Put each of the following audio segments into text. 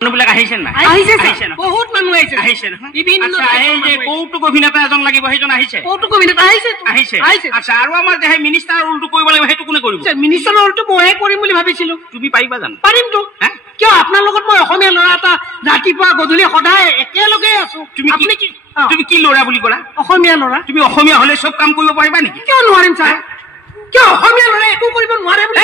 মানুহবিলাক আহিছে না বহুত মানুহ আহিছে বিভিন্ন কৌতুক অভিনেতা এজন লাগিব সেইজন আহিছে কৌতুক অভিনেতা আহিছে আচ্ছা আৰু আমাৰ যে মিনিষ্টাৰ ৰোলটো কৰিব লাগিব সেইটো কোনে কৰিব মিনিষ্টাৰ ৰোলটো মইহে কৰিম বুলি ভাবিছিলো তুমি পাৰিবা জানো পাৰিমতো কিয় আপোনাৰ লগত মই অসমীয়া ল'ৰা এটা ৰাতিপুৱা গধূলি সদায় একেলগে আছো তুমি কি ল'ৰা বুলি ক'লা অসমীয়া ল'ৰা তুমি অসমীয়া হ'লে চব কাম কৰিব পাৰিবা নেকি কিয় নোৱাৰিম ছাৰ কিয় অসমীয়া ল'ৰা একো কৰিব নোৱাৰে বুলি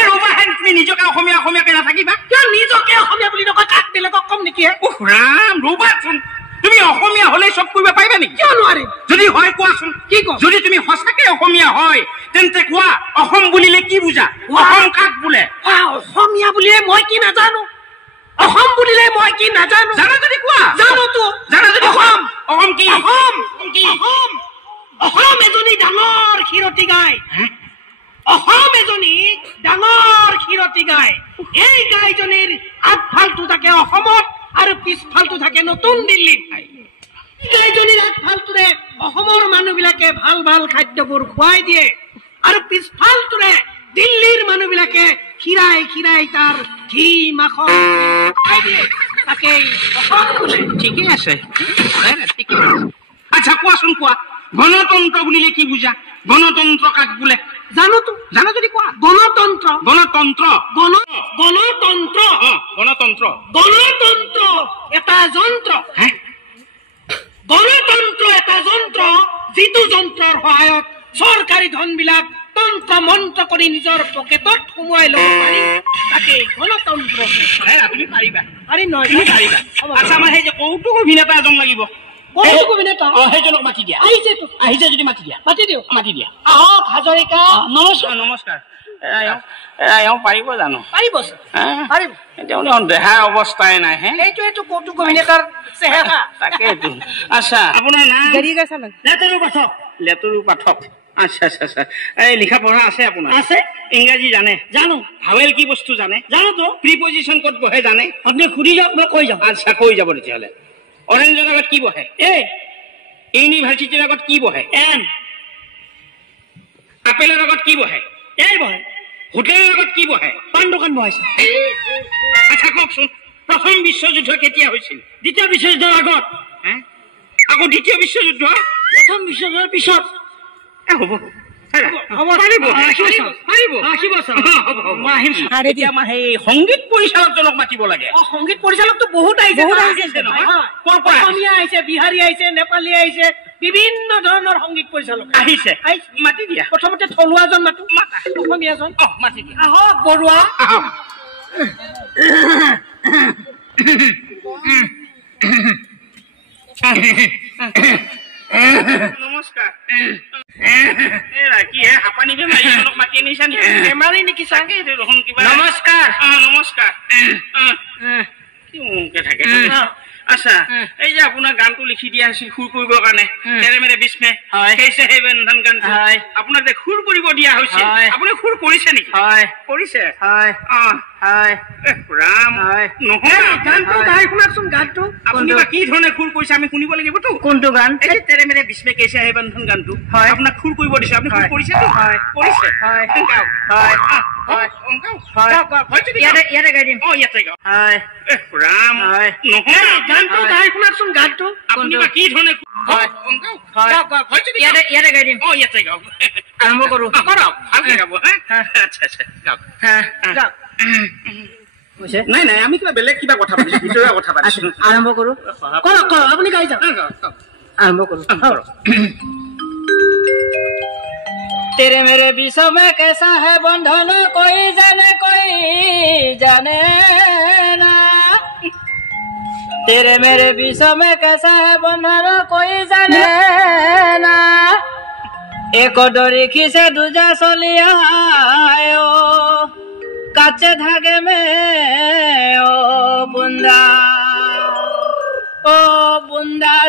তুমি নিজকে অসমীয়াকে নাথাকিবা কিয় নিজকে অসমীয়া বুলি নকয় কাক বেলেগক কম নেকি ৰাম ৰ'বাচোন তুমি অসমীয়া হ'লে চব কৰিব পাৰিবা নেকি কিয় নোৱাৰিম যদি হয় কোৱাচোন কি কম যদি তুমি সঁচাকে অসমীয়া হয় তেন্তে কোৱা অসম বুলিলে কি বুজা অসম কাক বোলে অসমীয়া বুলিলে মই কি নাজানো অসম বুলিলে মই কি নাজানো জানা যদি কোৱা জানোতো জানা যদি অসম কি অসম এজনী ডাঙৰ ক্ষীৰতী গাই অসম এজনী ডাঙৰ ক্ষীৰতী গাই এই গাইজনীৰ আগফালটো থাকে অসমত আৰু পিছফালটো থাকে নতুন দিল্লীত গাইজনীৰ আগফালটোৰে অসমৰ মানুহবিলাকে ভাল ভাল খাদ্যবোৰ খুৱাই দিয়ে আৰু পিছফালটোৰে দিল্লীৰ মানুহবিলাকে খিৰাই খিৰাই তাৰ ঘি মাখন খাই দিয়ে তাকেই অসম বোলে ঠিকেই আছে আচ্ছা কোৱাচোন কোৱা গণতন্ত্ৰ বুলিলে কি বুজা গণতন্ত্ৰ কাক বোলে জানোতো জানা যদি কোৱা গণতন্ত্ৰ গণতন্ত্ৰ গণতন্ত্ৰ গণতন্ত্ৰ গণতন্ত্ৰ এটা যন্ত্ৰ গণতন্ত্ৰ এটা যন্ত্ৰ যিটো যন্ত্ৰৰ সহায়ত চৰকাৰী ধনবিলাক তন্ত্ৰ মন্ত্ৰ কৰি নিজৰ পকেটত সোমোৱাই ল'ব পাৰি তাকে গণতন্ত্ৰ তুমি পাৰিবা পাৰিম নহয় তুমি পাৰিবা আচ্ছা আমাৰ সেই যে কৌতুক অভিনেতা এজন লাগিব কৌতুক অভিনেতা সেইজনক মাতি দিয়া আহিছে যদি মাতি দিয়া মাতি দিয়া আহক হাজৰিকা নমস্কাৰ এওঁ পাৰিব জানো পাৰিব তেওঁ দেহাৰ অৱস্থাই নাই এইটোৱেতো কৌতুক অভিনেতাৰ চেহেৰা তাকেইতো আচ্ছা আপোনাৰ নাম লেতৰু পাঠক আচ্ছা আচ্ছা আচ্ছা এই লিখা পঢ়া আছে আপোনাৰ আছে ইংৰাজী জানে জানো ভাৱেল কি বস্তু জানে জানোতো প্ৰিপজিশ্যন ক'ত বহে জানে আপুনি সুধি যাওক মই কৈ যাম আচ্ছা কৈ যাব তেতিয়াহ'লে অৰেঞ্জৰ আগত কি বহে ইউনিভাৰ্চিটিৰ আগত কি বহে এম আপেলৰ আগত কি বহে এই বহে হোটেলৰ আগত কি বহে পাণ দোকান বহাইছে আচ্ছা কওকচোন প্ৰথম বিশ্বযুদ্ধ কেতিয়া হৈছিল দ্বিতীয় বিশ্বযুদ্ধৰ আগত আকৌ দ্বিতীয় বিশ্বযুদ্ধ প্ৰথম বিশ্বযুদ্ধৰ পিছত হ'ব সংগীত পৰিচালকজনক মাতিব লাগে সংগীত পৰিচালকটো বহুত আহিছে অসমীয়া আহিছে বিহাৰী আহিছে নেপালী আহিছে বিভিন্ন ধৰণৰ সংগীত পৰিচালক আহিছে মাতি দিয়া প্ৰথমতে থলুৱাজন মাতো অসমীয়াজন মাতি দিয়া আহক বৰুৱা নমস্কাৰ কি হে হাঁপানি বেমাৰী মাতি আনিছা নেকি বেমাৰী নেকি চাগে দেখোন কিবা নমস্কাৰ নমস্কাৰ কি মুখে থাকে আচ্ছা এই যে আপোনাৰ গানটো লিখি দিয়া আছিল সুৰ কৰিবৰ কাৰণে তেৰে মেৰে বিচ মে সেইছে হে বন্ধন গানটো আপোনাক যে সুৰ কৰিব দিয়া হৈছে আপুনি সুৰ কৰিছে নেকি কৰিছে ৰাম নহয় গানটো গাই শুনাকচোন গানটো আপুনি বা কি ধৰণে সুৰ কৰিছে আমি শুনিব লাগিবতো কোনটো গান এই তেৰে মেৰে বিচ মে কেছে হে বন্ধন গানটো আপোনাক সুৰ কৰিব দিছে আপুনি সুৰ কৰিছে তো কৰিছে ইয়াতে গাই দিম ইয়াতে গাও ৰাম নহয় গানটো গাই শুনাকচোন গানটো আপুনি বা কি ধৰণে ইয়াতে গাই দিম ইয়াতে গাও আৰম্ভ কৰো ভালকে গাব আচ্ছা আচ্ছা গাওক নাই নাই আমি কিবা বেলেগ কিবা কথা পাতিছো ভিতৰুৱা কথা পাতিছো আৰম্ভ কৰো কৰক আপুনি গাই যাওক আৰম্ভ কৰো तेरे मेरे विषय में कैसा है बंधन कोई जाने ना तेरे मेरे विषय में कैसा है बंधन कोई जाने ना एक डोरी खींचे दूजा सोलिया ओ काचे धागे में ओ बुंदा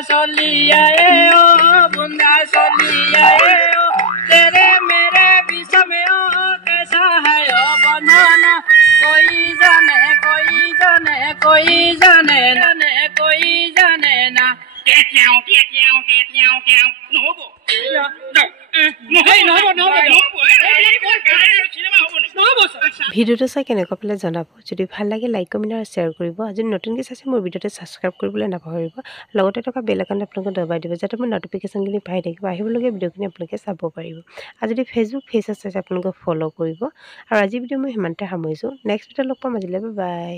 सोलिया ओ बुंदा सोलिया ओ तेरे मेरे बीच में ओ कैसा है ओ बंधन कोई जाने ना ভিডিঅ'টো চাই কেনেকুৱা পালে জনাব যদি ভাল লাগে লাইক কমেণ্ট আৰু শ্বেয়াৰ কৰিব আজি নতুনকৈ চাইছে মোৰ ভিডিঅ'টো ছাবস্ক্ৰাইব কৰিবলৈ নাপাহৰিব লগতে থকা বেল আইকনটো আপোনালোকে দবাই দিব যাতে মোৰ ন'টিফিকেশ্যনখিনি পাই থাকিব আহিবলগীয়া ভিডিঅ'খিনি আপোনালোকে চাব পাৰিব আৰু যদি ফেচবুক পেজ আছে আপোনালোকে ফ'ল' কৰিব আৰু আজি ভিডিঅ' মই সিমানতে সামৰিছোঁ নেক্সট ভিডিঅ' লগ পাম আজিলৈ বাই